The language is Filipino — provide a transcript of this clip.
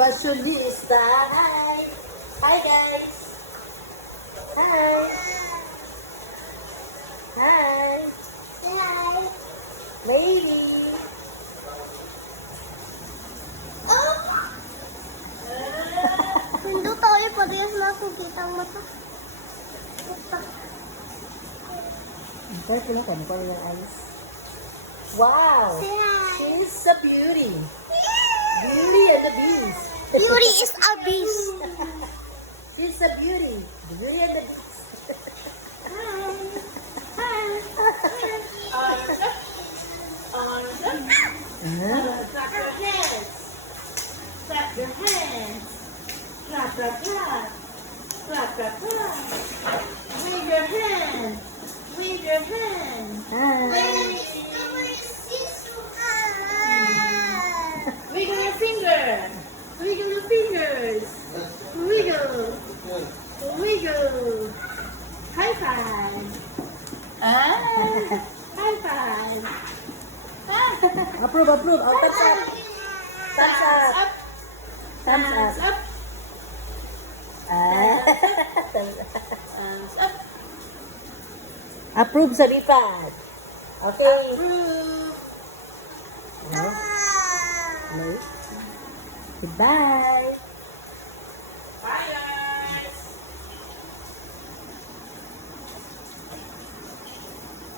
fashionista. Hi! Hi, guys! Hi! Hi! Hi. Baby! Hindi tayo parehas na kita ang mata. Antay ko lang kung ano yung ayos. Wow! Say hi. She's a beauty! Beauty and the Beast! Beauty is a beast. She's a beauty! Beauty and the Beast! Clap your hands. Clap your hands. Clap, clap, clap. Clap, clap, clap. Wave your hand. Wave your hand. Hi! Wiggle your finger. Wiggle your fingers. Wiggle. Wiggle. High five. High five. Approve, approve! Oh, thumbs up! Thumbs up! Up. Thumbs up! Up. Ah. Thumbs up. Approve sa lipad! Okay! Approve. Oh. Hello? Goodbye!